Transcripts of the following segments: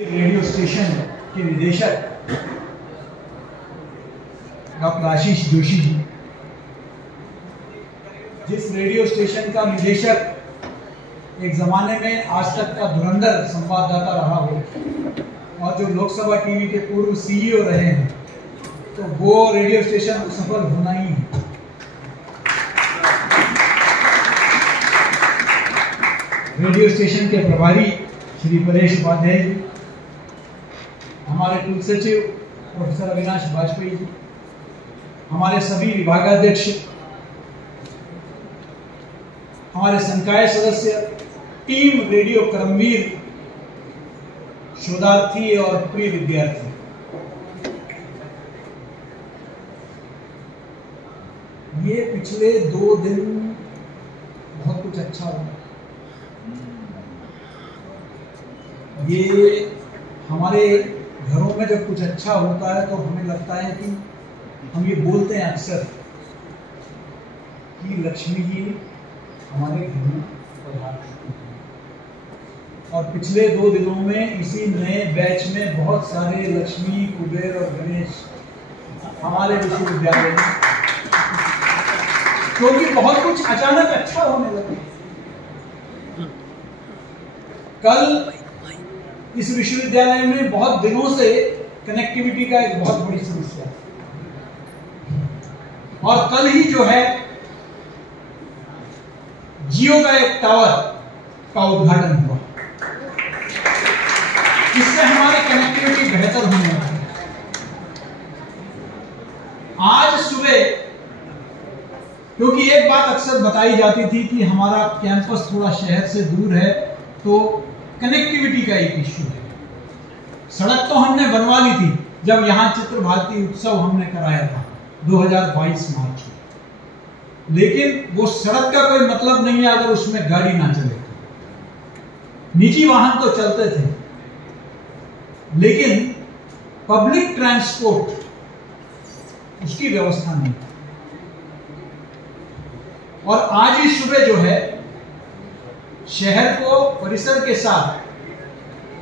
Radio station के निदेशक doctor Ashish Joshi ji, जिस रेडियो स्टेशन का निदेशक एक जमाने में आज तक का धुरंधर संवाददाता रहा हो और जो लोकसभा टीवी के पूर्व सीईओ रहे हैं, तो वो रेडियो स्टेशन सफल होना ही है। रेडियो स्टेशन के प्रभारी श्री परेश उपाध्याय जी, हमारे कुल सचिव प्रोफेसर अविनाश वाजपेयी जी, हमारे सभी विभागाध्यक्ष, हमारे संकाय सदस्य, टीम रेडियो कर्मवीर, शोधार्थी और प्रिय विद्यार्थी, ये पिछले 2 दिन बहुत कुछ अच्छा हुआ। ये हमारे घरों में जब कुछ अच्छा होता है तो हमें लगता है कि हम ये बोलते हैं अक्सर कि लक्ष्मी जी हमारे घर में पधार। और पिछले 2 दिनों में इसी नए बैच में बहुत सारे लक्ष्मी, कुबेर और गणेश हमारे विश्वविद्यालय में, क्योंकि बहुत कुछ अचानक अच्छा होने लगा। कल इस विश्वविद्यालय में बहुत दिनों से कनेक्टिविटी का एक बहुत बड़ी समस्या है, और कल ही जो है जियो का एक टावर का उद्घाटन हुआ, इससे हमारी कनेक्टिविटी बेहतर होने वाली है। आज सुबह, क्योंकि एक बात अक्सर बताई जाती थी कि हमारा कैंपस थोड़ा शहर से दूर है, तो कनेक्टिविटी का एक इश्यू है। सड़क तो हमने बनवा ली थी जब यहाँ चित्र भारती उत्सव हमने कराया था 2022 मार्च में, लेकिन वो सड़क का कोई मतलब नहीं है अगर उसमें गाड़ी ना चले। निजी वाहन तो चलते थे, लेकिन पब्लिक ट्रांसपोर्ट उसकी व्यवस्था नहीं। और आज ही सुबह जो है शहर को परिसर के साथ,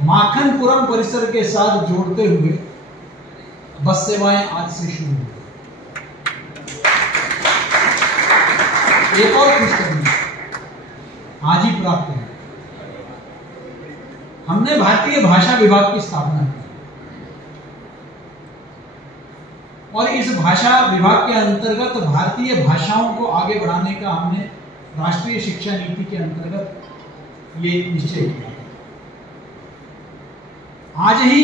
माखनपुरम परिसर के साथ जोड़ते हुए बस सेवाएं आज से शुरू हुई। एक और खुशखबरी आज ही प्राप्त है, हमने भारतीय भाषा विभाग की स्थापना की, और इस भाषा विभाग के अंतर्गत भारतीय भाषाओं को आगे बढ़ाने का हमने राष्ट्रीय शिक्षा नीति के अंतर्गत ये निश्चय किया। आज ही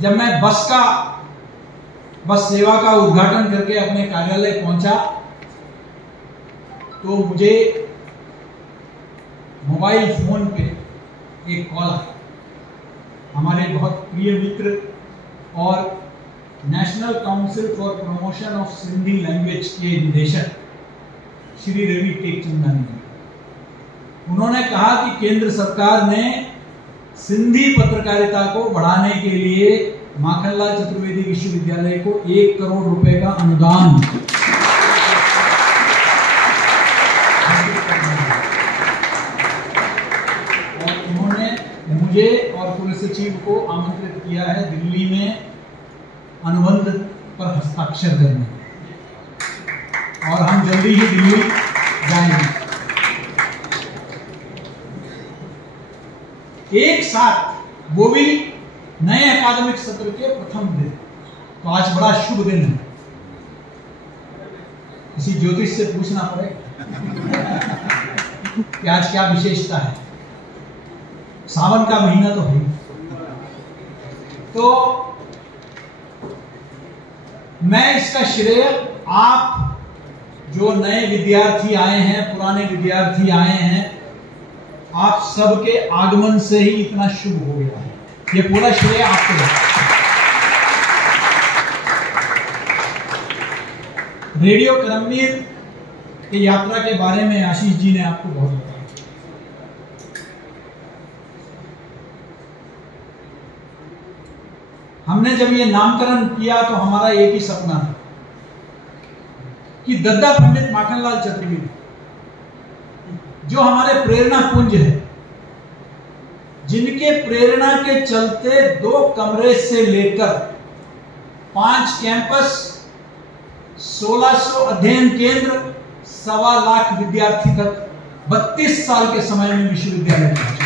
जब मैं बस सेवा का उद्घाटन करके अपने कार्यालय पहुंचा, तो मुझे मोबाइल फोन पे एक कॉल आया। हमारे बहुत प्रिय मित्र और national council for promotion of Sindhi language के निदेशक श्री रवि टेकचंदानी जी, उन्होंने कहा कि केंद्र सरकार ने सिंधी पत्रकारिता को बढ़ाने के लिए माखनलाल चतुर्वेदी विश्वविद्यालय को 1 करोड़ रुपए का अनुदान और उन्होंने मुझे और कुल सचिव को आमंत्रित किया है दिल्ली में अनुबंध पर हस्ताक्षर करने, और हम जल्दी ही दिल्ली जाएंगे। एक साथ, वो भी नए अकादमिक सत्र के प्रथम दिन, तो आज बड़ा शुभ दिन है। किसी ज्योतिष से पूछना पड़ेगा कि आज क्या विशेषता है। सावन का महीना तो है, तो मैं इसका श्रेय आप जो नए विद्यार्थी आए हैं, पुराने विद्यार्थी आए हैं, आप सबके आगमन से ही इतना शुभ हो गया है, ये पूरा श्रेय आपको है। रेडियो कर्मवीर की यात्रा के बारे में आशीष जी ने आपको बहुत बताया। हमने जब ये नामकरण किया तो हमारा एक ही सपना था कि दद्दा पंडित माखनलाल चतुर्वेदी जो हमारे प्रेरणा पुंज है, जिनके प्रेरणा के चलते 2 कमरे से लेकर 5 कैंपस, 1600 अध्ययन केंद्र, 1.25 लाख विद्यार्थी तक 32 साल के समय में विश्वविद्यालय पहुंचे।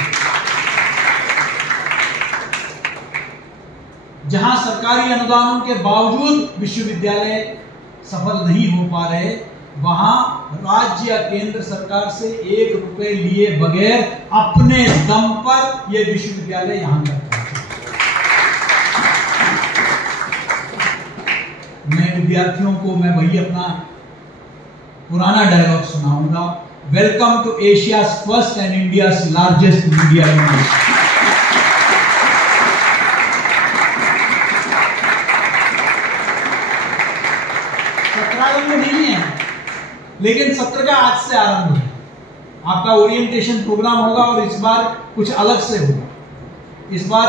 जहां सरकारी अनुदानों के बावजूद विश्वविद्यालय सफल नहीं हो पा रहे, वहां राज्य या केंद्र सरकार से 1 रुपए लिए बगैर अपने दम पर यह विश्वविद्यालय यहां तक पहुंचे। मैं विद्यार्थियों को वही अपना पुराना डायलॉग सुनाऊंगा, welcome to Asia's first and India's largest media university. सत्रारंभ नहीं है, लेकिन सत्र का आज से आरंभ है। आपका ओरिएंटेशन प्रोग्राम होगा और इस बार कुछ अलग से होगा। इस बार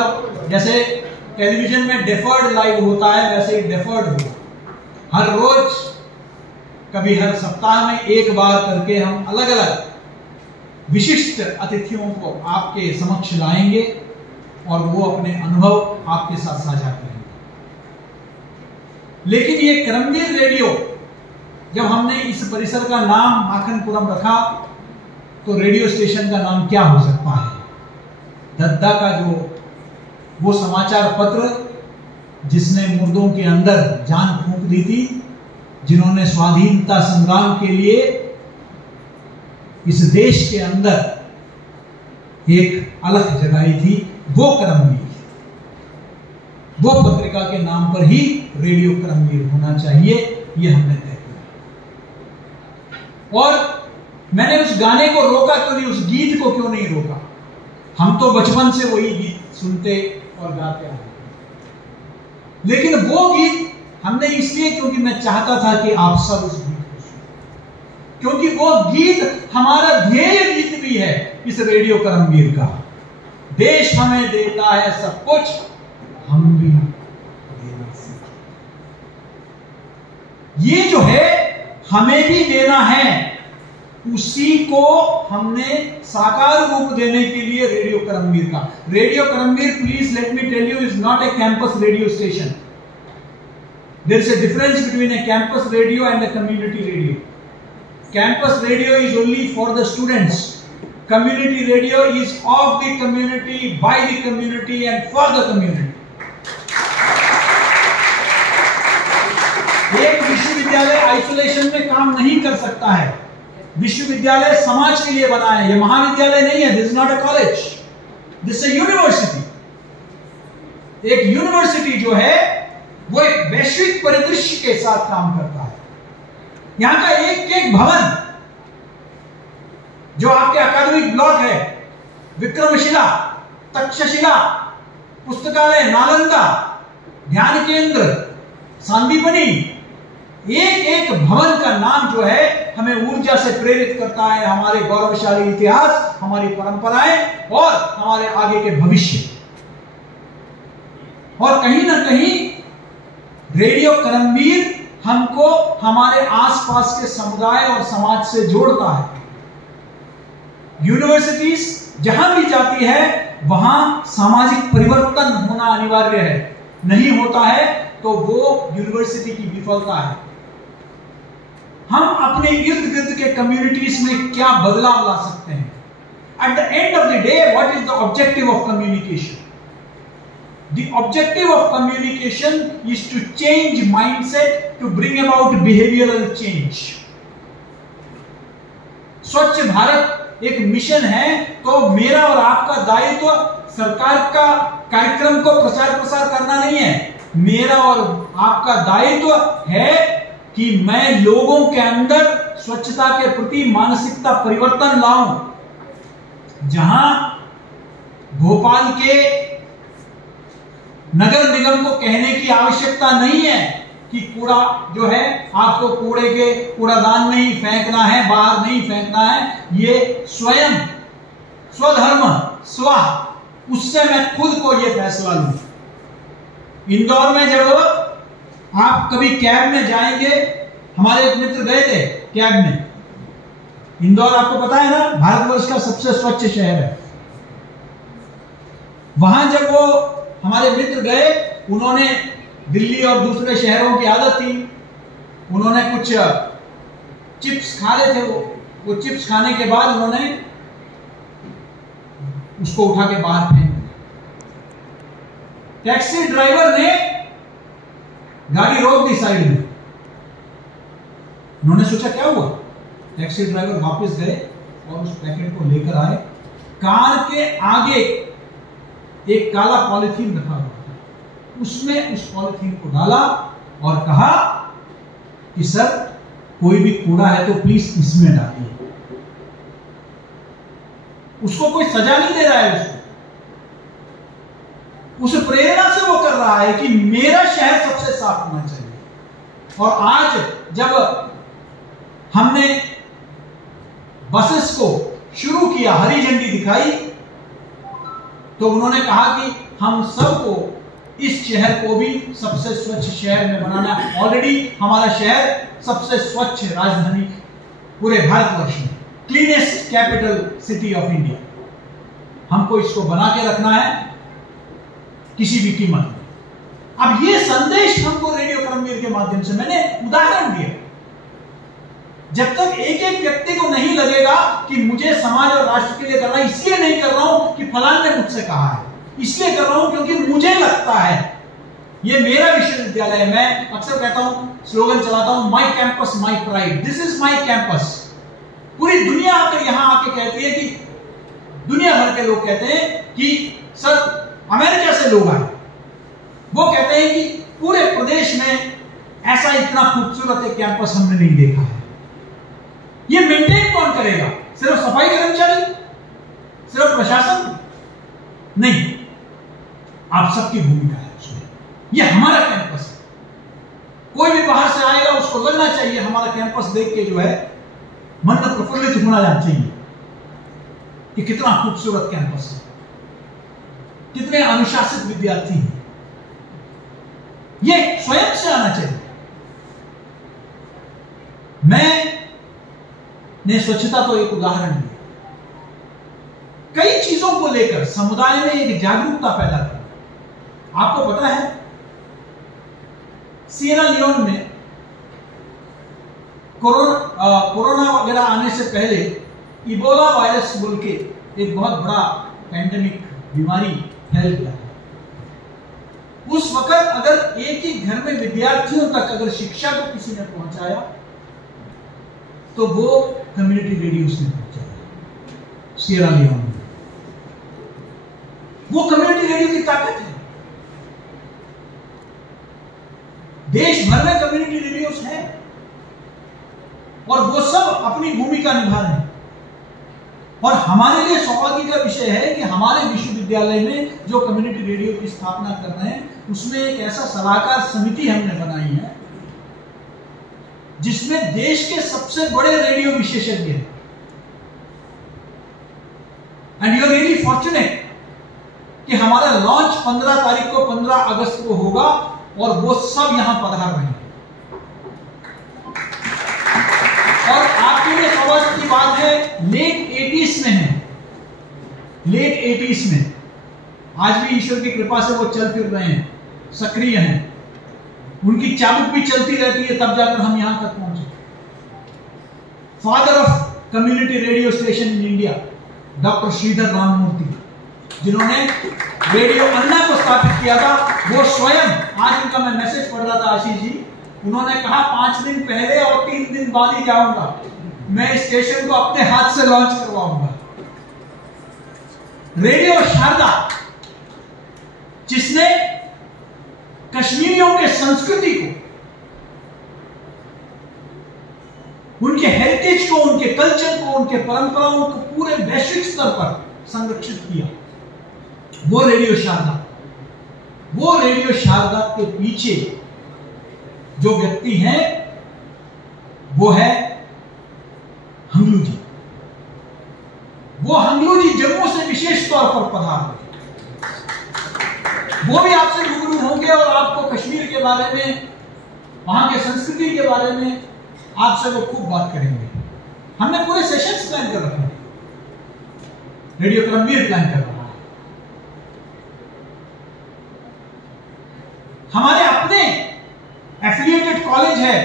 जैसे टेलीविजन में डेफर्ड लाइव होता है, वैसे ही डेफर्ड होगा। हर रोज, कभी हर सप्ताह में 1 बार करके हम अलग अलग विशिष्ट अतिथियों को आपके समक्ष लाएंगे और वो अपने अनुभव आपके साथ साझा करेंगे। लेकिन ये करमवीर रेडियो, जब हमने इस परिसर का नाम माखनपुरम रखा, तो रेडियो स्टेशन का नाम क्या हो सकता है? दद्दा का वो समाचार पत्र जिसने मुर्दों के अंदर जान फूंक दी थी, जिन्होंने स्वाधीनता संग्राम के लिए इस देश के अंदर एक अलग जगाई थी, वो करमवीर। वो पत्रिका के नाम पर ही रेडियो करमवीर होना चाहिए, ये हमने तय किया। और मैंने उस गाने को रोका क्यों नहीं, उस गीत को क्यों नहीं रोका? हम तो बचपन से वही गीत सुनते और गाते आए, लेकिन वो गीत हमने इसलिए क्योंकि मैं चाहता था कि आप सब उस गीत को सुनें, क्योंकि वो गीत हमारा ध्येय गीत भी है इस रेडियो करमवीर का। देश हमें देता है सब कुछ, हम भी देना सीखें। ये जो है हमें भी देना है, उसी को हमने साकार रूप देने के लिए रेडियो करमवीर का। Radio Karamveer, please let me tell you, is not a campus radio station. There is a difference between a campus radio and a community radio. Campus radio is only for the students. Community radio is of the community, by the community and for the community. एक विश्वविद्यालय isolation में काम नहीं कर सकता है। विश्वविद्यालय समाज के लिए बना है, यह महाविद्यालय नहीं है। This is not a college. This is a university. एक यूनिवर्सिटी जो है वो एक वैश्विक परिदृश्य के साथ काम करता है। यहां का एक एक भवन जो आपके अकादमिक ब्लॉक है, विक्रमशिला, तक्षशिला, पुस्तकालय नालंदा, ध्यान केंद्र, सांदीपनी, एक एक भवन का नाम जो है हमें ऊर्जा से प्रेरित करता है, हमारे गौरवशाली इतिहास, हमारी परंपराएं और हमारे आगे के भविष्य। और कहीं ना कहीं रेडियो करमवीर हमको हमारे आसपास के समुदाय और समाज से जोड़ता है। यूनिवर्सिटीज जहां भी जाती है वहां सामाजिक परिवर्तन होना अनिवार्य है, नहीं होता है तो वो यूनिवर्सिटी की विफलता है। हम अपने इर्द गिर्द के कम्युनिटीज में क्या बदलाव ला सकते हैं? At the end of the day, what is the objective of communication? The objective of communication is to change mindset, to bring about behavioral change. स्वच्छ भारत एक मिशन है, तो मेरा और आपका दायित्व सरकार का कार्यक्रम को प्रचार प्रसार करना नहीं है। मेरा और आपका दायित्व है कि मैं लोगों के अंदर स्वच्छता के प्रति मानसिकता परिवर्तन लाऊं। जहां भोपाल के नगर निगम को कहने की आवश्यकता नहीं है कि कूड़ा जो है आपको कूड़े के कूड़ादान में ही फेंकना है, बाहर नहीं फेंकना है, ये स्वयं स्वधर्म स्व, उससे मैं खुद को ये फैसला लूं। इंदौर में जब आप कभी कैब में जाएंगे, हमारे एक मित्र गए थे कैब में, इंदौर आपको पता है ना, भारतवर्ष का सबसे स्वच्छ शहर है। वहां जब वो हमारे मित्र गए, उन्होंने दिल्ली और दूसरे शहरों की आदत थी, उन्होंने कुछ चिप्स खा रहे थे। वो चिप्स खाने के बाद उन्होंने उसको उठा के बाहर फेंक दिया। टैक्सी ड्राइवर ने गाड़ी रोक दी साइड में। उन्होंने सोचा क्या हुआ। टैक्सी ड्राइवर वापस गए और उस पैकेट को लेकर आए। कार के आगे एक काला पॉलिथीन रखा हुआ था, उसमें उस पॉलिथीन को डाला और कहा कि सर कोई भी कूड़ा है तो प्लीज इसमें डालिए। उसको कोई सजा नहीं दे रहा है, उस प्रेरणा से वो कर रहा है कि मेरा शहर सबसे साफ होना चाहिए। और आज जब हमने बसेस को शुरू किया, हरी झंडी दिखाई, तो उन्होंने कहा कि हम सबको इस शहर को भी सबसे स्वच्छ शहर में बनाना। ऑलरेडी हमारा शहर सबसे स्वच्छ राजधानी पूरे भारतवर्ष में, cleanest capital city of India. हमको इसको बना के रखना है किसी भी कीमत में। अब ये संदेश हमको रेडियो कर्मवीर के माध्यम से, मैंने उदाहरण दिया, जब तक एक एक व्यक्ति को नहीं लगेगा कि मुझे समाज और राष्ट्र के लिए करना, इसलिए नहीं कर रहा हूं कि फलान ने मुझसे कहा है, इसलिए कर रहा हूं क्योंकि मुझे लगता है ये मेरा विश्वविद्यालय है। मैं अक्सर कहता हूं, स्लोगन चलाता हूं, my campus my pride, this is my campus. पूरी दुनिया आकर यहां आके कहती है कि दुनिया भर के लोग कहते हैं कि सर अमेरिका से लोग आए, वो कहते हैं कि पूरे प्रदेश में ऐसा इतना खूबसूरत एक कैंपस हमने नहीं देखा है। ये मेंटेन कौन करेगा? सिर्फ सफाई कर्मचारी, सिर्फ प्रशासन? नहीं, आप सबकी भूमिका है उसमें। ये हमारा कैंपस है, कोई भी बाहर से आएगा उसको लगना चाहिए, हमारा कैंपस देख के जो है मन प्रफुल्लित होना चाहिए कि कितना खूबसूरत कैंपस है, कितने अनुशासित विद्यार्थी हैं। ये स्वयं से आना चाहिए। मैंने स्वच्छता तो एक उदाहरण दिया, कई चीजों को लेकर समुदाय में एक जागरूकता पैदा करना। आपको पता है सिएरा लियोन में कोरोना वगैरह आने से पहले इबोला वायरस बोल के एक बहुत बड़ा पैंडेमिक बीमारी फैल गया। उस वक्त अगर एक ही घर में विद्यार्थियों तक अगर शिक्षा को किसी ने पहुंचाया तो वो कम्युनिटी रेडियो से पहुंचाया सिएरा लियोन में। वो कम्युनिटी रेडियो की ताकत है। देश भर में कम्युनिटी रेडियोस हैं और वो सब अपनी भूमिका निभा रहे हैं। और हमारे लिए सौभाग्य का विषय है कि हमारे विश्वविद्यालय में जो कम्युनिटी रेडियो की स्थापना कर रहे हैं उसमें एक ऐसा सलाहकार समिति हमने बनाई है जिसमें देश के सबसे बड़े रेडियो विशेषज्ञ हैं। And you are really fortunate कि हमारा लॉन्च 15 तारीख को 15 अगस्त को होगा और वो सब यहां पधार रहे हैं। और आपके लिए सौभाग्य की बात है, लेट 80s में है, लेट 80s में आज भी ईश्वर की कृपा से वो चल फिर रहे हैं, सक्रिय हैं, उनकी चाबुक भी चलती रहती है, तब जाकर हम यहां तक पहुंचे। Father of community radio station in India doctor Sridhar Ramamurthy, जिन्होंने रेडियो अन्ना को स्थापित किया था, वो स्वयं, आज उनका मैं मैसेज पढ़ रहा था आशीष जी, उन्होंने कहा 5 दिन पहले और 3 दिन बाद ही जाऊंगा, मैं स्टेशन को अपने हाथ से लॉन्च करवाऊंगा। रेडियो शारदा, जिसने कश्मीरियों के संस्कृति को, उनके हेरिटेज को, उनके कल्चर को, उनके परंपराओं को पूरे वैश्विक स्तर पर संरक्षित किया, वो रेडियो शारदा। वो रेडियो शारदा के पीछे जो व्यक्ति हैं वो है हंगलू जी। वो हंगलू जी जम्मू से विशेष तौर पर पधार रहे, वो भी आपसे रूबरू होंगे और आपको कश्मीर के बारे में, वहां के संस्कृति के बारे में आपसे वो खूब बात करेंगे। हमने पूरे सेशंस प्लान कर रखे हैं, रेडियो कर्मवीर प्लान कर रहा है। हमारे अपने एफिलिएटेड कॉलेज है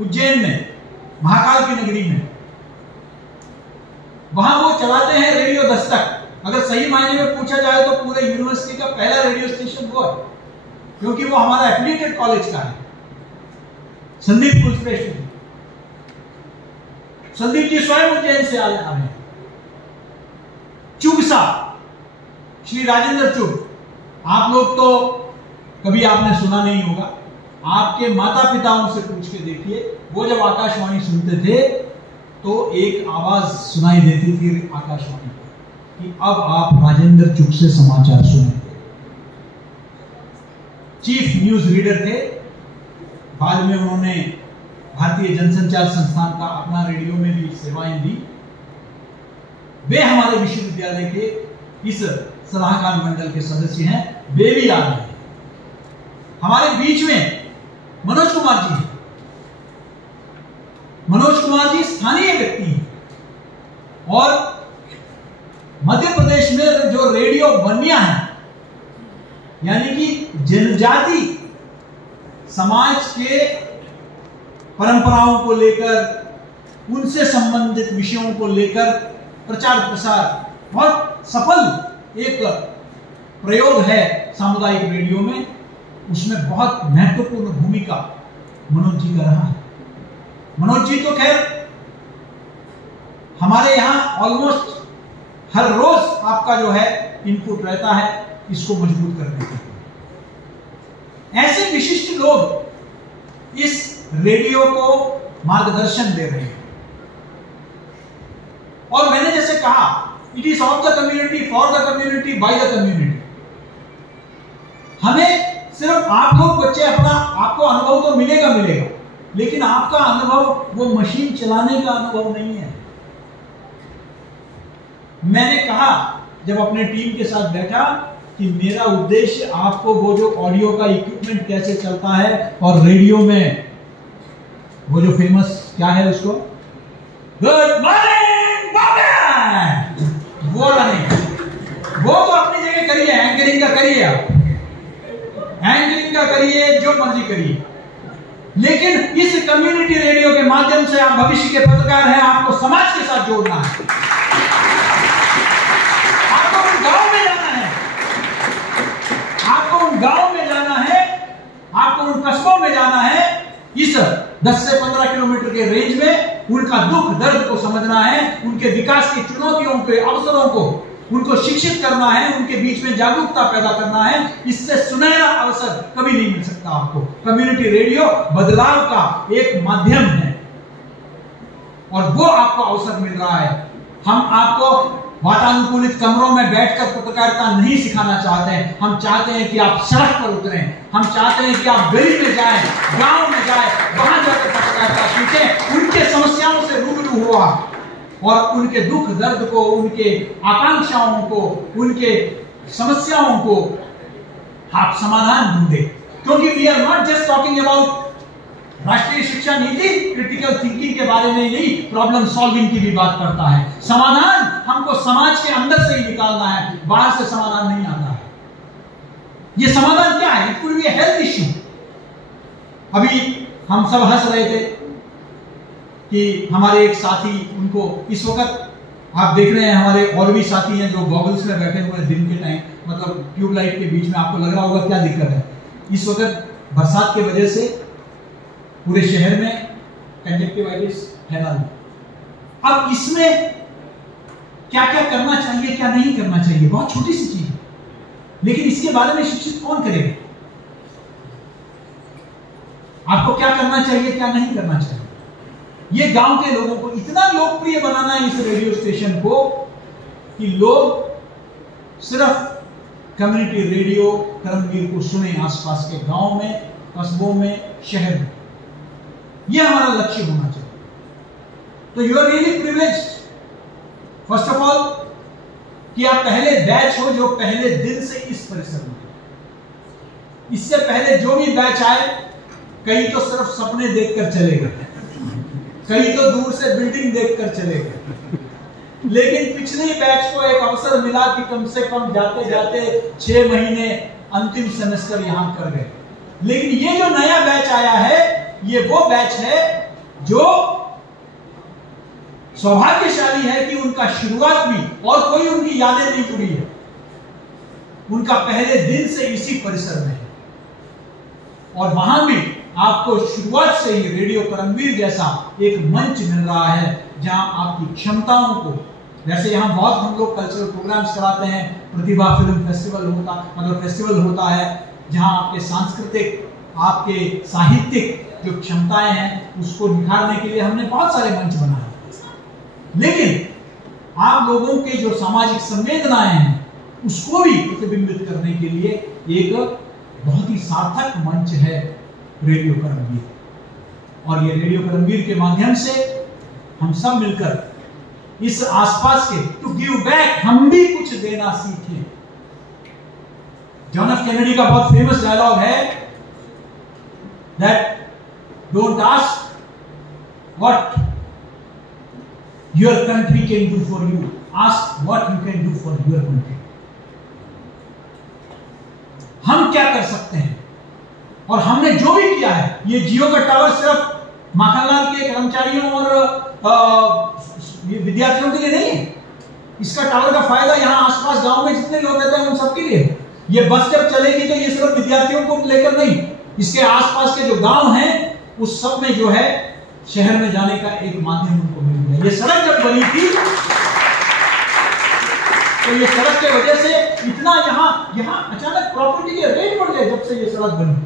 उज्जैन में, महाकाल की नगरी में, वहां वो चलाते हैं रेडियो दस्तक। अगर सही मायने में पूछा जाए तो पूरे यूनिवर्सिटी का पहला रेडियो स्टेशन वो है, क्योंकि वो हमारा एफिलिएटेड कॉलेज का है। संदीप कुलश्रेष्ठ जी, संदीप जी स्वयं उज्जैन से आ रहे हैं। चुग साहब, श्री राजेंद्र चुग, आप लोग तो कभी आपने सुना नहीं होगा, आपके माता पिता उनसे पूछ के देखिए, वो जब आकाशवाणी सुनते थे तो एक आवाज सुनाई देती थी आकाशवाणी पर कि अब आप राजेंद्र चुग से समाचार सुनेंगे। चीफ न्यूज रीडर थे, बाद में उन्होंने भारतीय जनसंचार संस्थान का अपना रेडियो में भी सेवाएं दी। वे हमारे विश्वविद्यालय के इस सलाहकार मंडल के सदस्य हैं, वे भी आ रहे हैं। हमारे बीच में मनोज कुमार जी हैं। मनोज कुमार जी स्थानीय व्यक्ति हैं और मध्य प्रदेश में जो रेडियो बनिया है, यानी कि जनजाति समाज के परंपराओं को लेकर, उनसे संबंधित विषयों को लेकर प्रचार प्रसार बहुत सफल एक प्रयोग है सामुदायिक रेडियो में, उसमें बहुत महत्वपूर्ण भूमिका मनोज जी का रहा है। मनोज जी तो खैर हमारे यहां ऑलमोस्ट हर रोज आपका जो है इनपुट रहता है इसको मजबूत करने के लिए। ऐसे विशिष्ट लोग इस रेडियो को मार्गदर्शन दे रहे हैं। और मैंने जैसे कहा, it is of the community, for the community, by the community. हमें सिर्फ आप लोग बच्चे अपना, आपको अनुभव तो मिलेगा, लेकिन आपका अनुभव वो मशीन चलाने का अनुभव नहीं है। मैंने कहा जब अपने टीम के साथ बैठा कि मेरा उद्देश्य आपको वो जो ऑडियो का इक्विपमेंट कैसे चलता है और रेडियो में वो जो फेमस क्या है उसको, गुड मॉर्निंग बॉम्बे, वो नहीं, वो तो अपनी जगह करिए, एंकरिंग का करिए, आप एंकरिंग का करिए, जो मर्जी करिए, लेकिन इस कम्युनिटी रेडियो के माध्यम से आप भविष्य के पत्रकार हैं, आपको समाज के साथ जोड़ना है, आपको उन गांव में जाना है, आपको उन गांव में जाना है, आपको उन कस्बों में जाना है, इस 10 से 15 किलोमीटर के रेंज में उनका दुख दर्द को समझना है, उनके विकास की चुनौतियों के अवसरों को उनको शिक्षित करना है, उनके बीच में जागरूकता पैदा करना है। इससे सुनहरा अवसर कभी नहीं मिल सकता आपको। कम्युनिटी रेडियो बदलाव का एक माध्यम है और वो आपको अवसर मिल रहा है। हम आपको वातानुकूलित कमरों में बैठकर पत्रकारिता नहीं सिखाना चाहते हैं, हम चाहते हैं कि आप सड़क पर उतरें, हम चाहते हैं कि आप गली में जाएं, गांव में जाएं, वहां जाकर पत्रकारिता सीखें, उनके समस्याओं से रूबरू हुआ और उनके दुख दर्द को, उनके आकांक्षाओं को, उनके समस्याओं को आप समाधान ढूंढे। क्योंकि we are not just talking about राष्ट्रीय शिक्षा नीति, क्रिटिकल थिंकिंग के बारे में नहीं, प्रॉब्लम सॉल्विंग की भी बात करता है। समाधान हमको समाज के अंदर से ही निकालना है, बाहर से समाधान नहीं आता है। ये समाधान क्या है? It could be a health issue. अभी हम सब हंस रहे थे कि हमारे एक साथी, उनको इस वक्त आप देख रहे हैं, हमारे और भी साथी हैं जो गॉगल्स में बैठे हुए हैं दिन के टाइम, मतलब ट्यूबलाइट के बीच में, आपको लग रहा होगा क्या दिक्कत है। इस वक्त बरसात की वजह से पूरे शहर में कंजक्टिवाइटिस फैला हुआ। अब इसमें क्या क्या करना चाहिए, क्या नहीं करना चाहिए, बहुत छोटी सी चीज है, लेकिन इसके बारे में शिक्षित कौन करेगा? आपको क्या करना चाहिए, क्या नहीं करना चाहिए, ये गांव के लोगों को इतना लोकप्रिय बनाना है इस रेडियो स्टेशन को कि लोग सिर्फ कम्युनिटी रेडियो कर्मवीर को सुने, आसपास के गांव में, कस्बों में, शहर में। यह हमारा लक्ष्य होना चाहिए। तो you are really privileged, first of all, कि आप पहले बैच हो जो पहले दिन से इस परिसर में। इससे पहले जो भी बैच आए, कई तो सिर्फ सपने देखकर चले गए, कई तो दूर से बिल्डिंग देखकर चले गए, लेकिन पिछले बैच को एक अवसर मिला कि कम से कम जाते जाते 6 महीने अंतिम सेमेस्टर यहां कर गए। लेकिन ये जो नया बैच आया है, ये वो बैच है जो सौभाग्यशाली है कि उनका शुरुआत भी और कोई उनकी यादें नहीं जुड़ी है, उनका पहले दिन से इसी परिसर में है। और वहां भी आपको शुरुआत से ही रेडियो करमवीर जैसा एक मंच मिल रहा है जहां आपकी क्षमताओं को, जैसे यहां बहुत हम लोग कल्चरल प्रोग्राम्स कराते हैं, प्रतिभा फिल्म फेस्टिवल होता है, जहां आपके सांस्कृतिक, आपके साहित्यिक जो क्षमताएं हैं उसको निखारने के लिए हमने बहुत सारे मंच बनाए। लेकिन आप लोगों के जो सामाजिक संवेदनाएं हैं उसको भी प्रतिबिंबित करने के लिए एक बहुत ही सार्थक मंच है रेडियो करमवीर। और ये रेडियो करमवीर के माध्यम से हम सब मिलकर इस आसपास के टू गिव बैक, हम भी कुछ देना सीखें। जॉन एफ कैनेडी का बहुत फेमस डायलॉग है that don't ask what your country can do for you, ask what you can do for your country. हम क्या कर सकते हैं, और हमने जो भी किया है, ये जियो का टावर सिर्फ माखनलाल के कर्मचारियों और विद्यार्थियों के लिए नहीं है। इसका टावर का फायदा यहाँ आसपास गांव में जितने लोग रहते हैं उन सबके लिए। ये बस जब चलेगी तो ये सिर्फ विद्यार्थियों को लेकर नहीं, इसके आसपास के जो गांव हैं उस सब में जो है शहर में जाने का एक माध्यम उनको मिल गया। ये सड़क जब बनी थी तो ये सड़क के वजह से इतना यहाँ अचानक प्रॉपर्टी के रेट बढ़ गए। जब से ये सड़क बनी,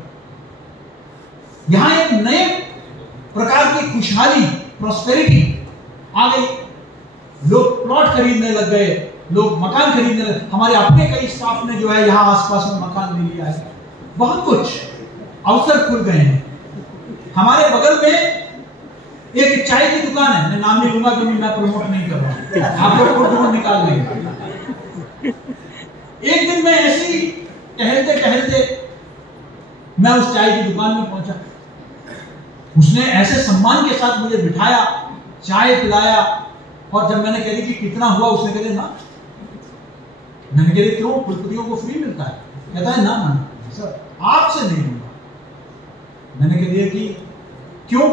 यहाँ एक नए प्रकार की खुशहाली, प्रॉस्पेरिटी आ गई। लोग प्लॉट खरीदने लग गए, लोग मकान खरीदने लगे। हमारे अपने कई स्टाफ ने जो है यहाँ आसपास में मकान ले लिया है। बहुत कुछ अवसर खुल गए हैं। हमारे बगल में एक चाय की दुकान है, मैं नाम नहीं लूंगा क्योंकि मैं प्रमोट नहीं कर रहा, आप लोग को ढूंढ निकाल लेंगे। एक दिन मैं ऐसे ही टहलते टहलते मैं उस चाय की दुकान में पहुंचा। उसने ऐसे सम्मान के साथ मुझे बिठाया, चाय पिलाया, और जब मैंने कह दी कि कितना हुआ, उसने कह दिया ना। मैंने कह दिया क्यों, कुलपतियों को फ्री मिलता है? कहता है ना सर, आपसे नहीं लूंगा। मैंने कह दिया कि क्यों?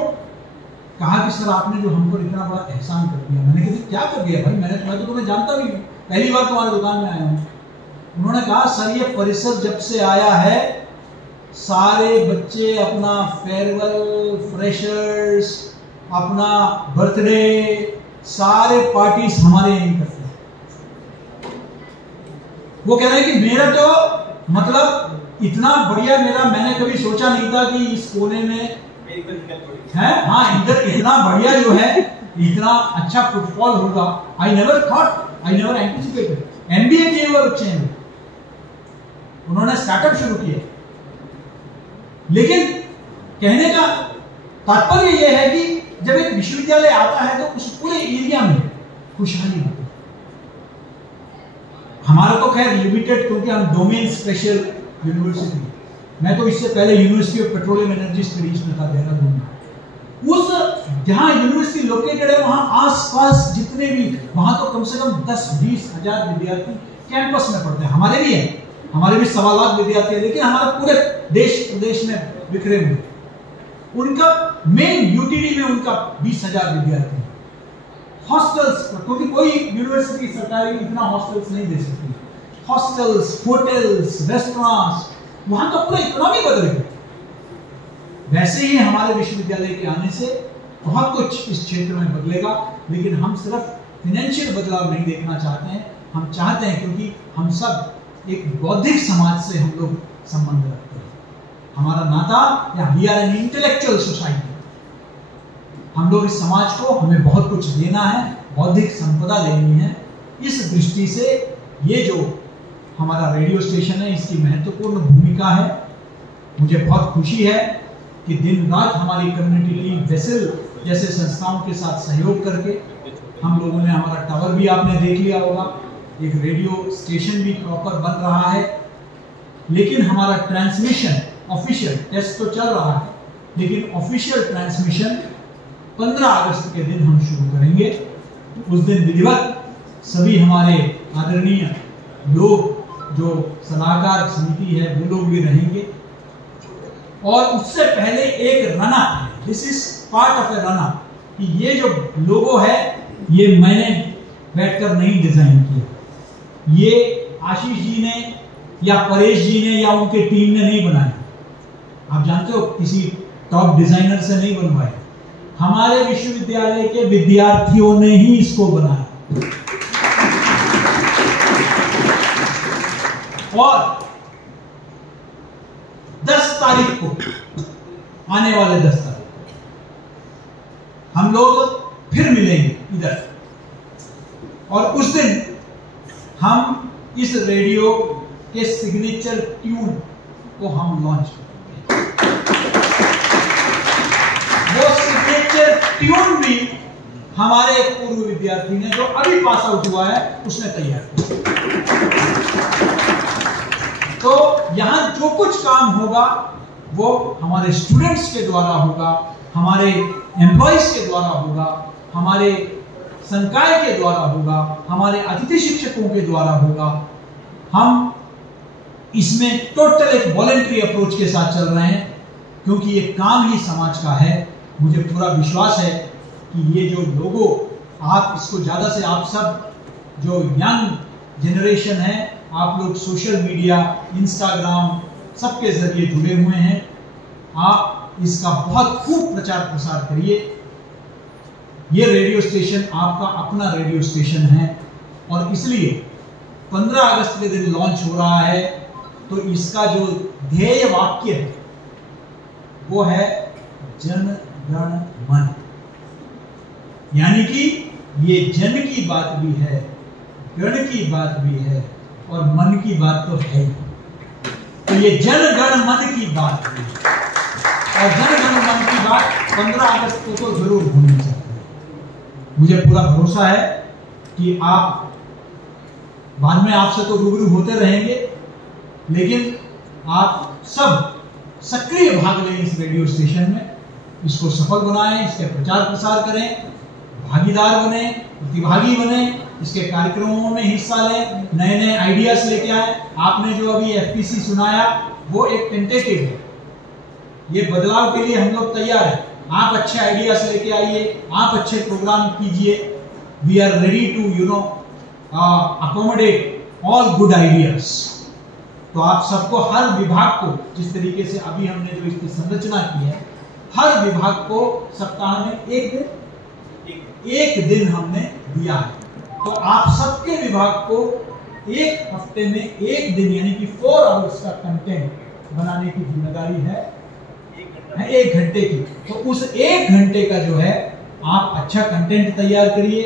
कहा कि सर आपने जो हमको इतना बड़ा एहसान कर दिया। मैंने कहा क्या कर दिया भाई, मैं तो तुम्हें जानता भी नहीं, पहली बार तुम्हारी दुकान में आया हूँ। उन्होंने कहा सर ये परिसर जब से आया है सारे बच्चे अपना फेयरवेल, फ्रेशर्स, अपना बर्थडे, सारे पार्टीज हमारे यहीं करते हैं। वो कह रहे हैं कि मेरा तो मतलब इतना बढ़िया मैंने कभी सोचा नहीं था कि इस कोने में है, हाँ इधर इतना बढ़िया जो है, इतना अच्छा फुटबॉल होगा। I never thought, I never anticipated. MBA किए हुए बच्चे हैं, उन्होंने स्टार्टअप शुरू किया। लेकिन कहने का तात्पर्य यह है कि जब एक विश्वविद्यालय आता है तो उस पूरे एरिया में खुशहाली होती है। हमारा तो खैर लिमिटेड, क्योंकि हम डोमेन स्पेशल यूनिवर्सिटी। मैं तो इससे पहले university of petroleum energy studies में था देहरादून में। उस जहां यूनिवर्सिटी लोकेटेड है वहां आसपास जितने भी, वहां तो कम से कम 10-20 हजार विद्यार्थी कैंपस में पढ़ते हैं। हमारे भी है, हमारे भी 1.25 लाख विद्यार्थी है, लेकिन हमारे पूरे देश प्रदेश में बिखरे हुए। उनका मेन यूटीडी में उनका 20,000 विद्यार्थी। हॉस्टल्स, क्योंकि कोई यूनिवर्सिटी सरकारी इतना हॉस्टल्स नहीं दे सकती। हॉस्टल्स, होटल्स, रेस्टोरेंट्स, वहां तो पूरा इकोनॉमी बदल गई। वैसे ही हमारे विश्वविद्यालय के आने से बहुत कुछ इस क्षेत्र में बदलेगा। लेकिन हम सिर्फ फाइनेंशियल बदलाव नहीं देखना चाहते हैं, हम चाहते हैं, क्योंकि हम सब एक बौद्धिक समाज से हम लोग संबंध रखते हैं। हमारा नाता, या we are an intellectual society. हम लोग इस समाज को, हमें बहुत कुछ देना है, बौद्धिक संपदा लेनी है। इस दृष्टि से ये जो हमारा रेडियो स्टेशन है, इसकी महत्वपूर्ण भूमिका है। मुझे बहुत खुशी है कि दिन रात हमारी कम्युनिटी लीग वेसल जैसे संस्थाओं के साथ सहयोग करके हम लोगों ने, हमारा टावर भी आपने देख लिया होगा, एक रेडियो स्टेशन भी प्रॉपर बन रहा है। लेकिन हमारा ट्रांसमिशन ऑफिशियल, टेस्ट तो चल रहा है, लेकिन ऑफिशियल ट्रांसमिशन 15 अगस्त के दिन हम शुरू करेंगे। उस दिन विधिवत सभी हमारे आदरणीय लोग, जो सलाहकार समिति है, वो लोग भी रहेंगे। और उससे पहले एक रन अप है, this is part of A run up, कि ये जो लोगो है ये मैंने बैठकर नहीं डिजाइन किया, ये आशीष जी ने या परेश जी ने या उनके टीम ने नहीं बनाया। आप जानते हो किसी टॉप डिजाइनर से नहीं बनवाया, हमारे विश्वविद्यालय के विद्यार्थियों ने ही इसको बनाया। और 10 तारीख को, आने वाले 10 तारीख हम लोग फिर मिलेंगे इधर, और उस दिन हम इस रेडियो के सिग्नेचर ट्यून को हम लॉन्च करेंगे। वो सिग्नेचर ट्यून भी हमारे एक पूर्व विद्यार्थी ने, जो अभी पास आउट हुआ है, उसने तैयार किया। तो यहां जो कुछ काम होगा वो हमारे स्टूडेंट्स के द्वारा होगा, हमारे एम्प्लॉइज के द्वारा होगा, हमारे संकाय के द्वारा होगा, हमारे अतिथि शिक्षकों के द्वारा होगा। हम इसमें टोटल एक वॉलंटरी अप्रोच के साथ चल रहे हैं, क्योंकि ये काम ही समाज का है। मुझे पूरा विश्वास है कि ये जो लोगो, आप इसको ज्यादा से आप सब जो यंग जनरेशन है, आप लोग सोशल मीडिया, इंस्टाग्राम सबके जरिए जुड़े हुए हैं, आप इसका बहुत खूब प्रचार प्रसार करिए। ये रेडियो स्टेशन आपका अपना रेडियो स्टेशन है, और इसलिए 15 अगस्त के दिन लॉन्च हो रहा है। तो इसका जो ध्येय वाक्य है वो है जन गण मन, यानी कि ये जन की बात भी है, गण की बात भी है, और मन की बात तो है। तो ये जन गण मन की बात है, और जन गण मन की बात 15 अगस्त को तो जरूर होनी चाहिए। मुझे पूरा भरोसा है कि आप बाद में आपसे तो रूबरू होते रहेंगे, लेकिन आप सब सक्रिय भाग लें इस रेडियो स्टेशन में, इसको सफल बनाएं, इसके प्रचार प्रसार करें, भागीदार बने, प्रतिभागी बने, इसके कार्यक्रमों में हिस्सा लें, नए नए आइडियाज लेके आए। आपने जो अभी एफपीसी सुनाया वो एक टेंटेटिव है, ये बदलाव के लिए हम लोग तैयार हैं। आप अच्छे आइडियाज लेके आइए, आप अच्छे प्रोग्राम कीजिए। We are ready to accommodate all good ideas. तो आप सबको, हर विभाग को, जिस तरीके से अभी हमने जो इसकी संरचना की है, हर विभाग को सप्ताह में एक दिन हमने दिया है। तो आप सबके विभाग को एक हफ्ते में एक दिन, यानी कि 4 आवर्स का कंटेंट बनाने की जिम्मेदारी है 1 घंटे की। तो उस 1 घंटे का जो है, आप अच्छा कंटेंट तैयार करिए,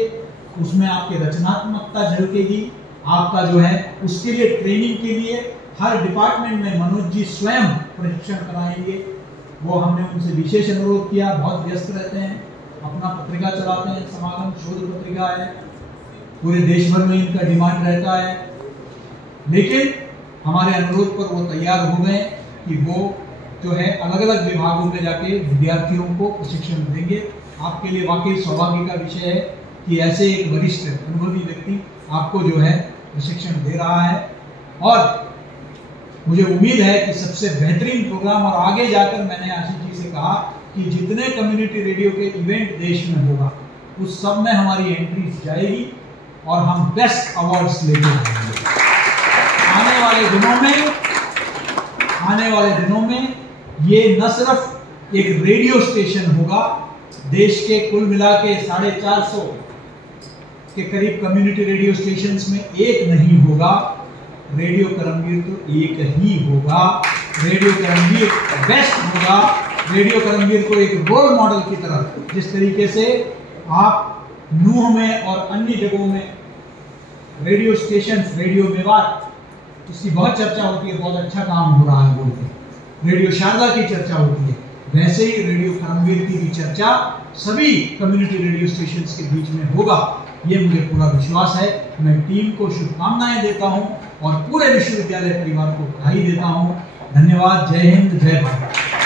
उसमें आपकी रचनात्मकता झलकेगी। आपका जो है, उसके लिए ट्रेनिंग के लिए हर डिपार्टमेंट में मनोज जी स्वयं प्रशिक्षण कराएंगे। वो हमने उनसे विशेष अनुरोध किया, बहुत व्यस्त रहते हैं, अपना पत्रिका चलाते हैं, समागम शोध पत्रिका है, पूरे देश भर में इनका डिमांड रहता है। लेकिन हमारे अनुरोध पर वो तैयार हो गए कि वो जो है अलग अलग विभागों में जाके विद्यार्थियों को प्रशिक्षण देंगे। आपके लिए वाकई सौभाग्य का विषय है कि ऐसे एक वरिष्ठ अनुभवी व्यक्ति आपको जो है प्रशिक्षण दे रहा है। और मुझे उम्मीद है कि सबसे बेहतरीन प्रोग्राम, और आगे जाकर मैंने आशीष जी से कहा कि जितने कम्युनिटी रेडियो के इवेंट देश में होगा उस सब में हमारी एंट्री जाएगी और हम बेस्ट अवार्ड्स लेके आएंगे। आने वाले दिनों में ये न सिर्फ एक रेडियो स्टेशन होगा, देश के कुल मिला के 450 के करीब कम्युनिटी रेडियो स्टेशंस में एक नहीं होगा। रेडियो करमगीर तो एक ही होगा, रेडियो करमगीर बेस्ट होगा। रेडियो करमगीर को एक रोल मॉडल की तरह, जिस तरीके से आप नूह में और अन्य जगहों में रेडियो स्टेशन, रेडियो मेवात, इसकी बहुत चर्चा होती है, बहुत अच्छा काम हो रहा है बोलते हैं, रेडियो शारदा की चर्चा होती है, वैसे ही रेडियो करमगीर की भी चर्चा सभी कम्युनिटी रेडियो स्टेशंस के बीच में होगा। ये मुझे पूरा विश्वास है। मैं टीम को शुभकामनाएं देता हूं और पूरे विश्वविद्यालय परिवार को बधाई देता हूं। धन्यवाद। जय हिंद, जय भारत।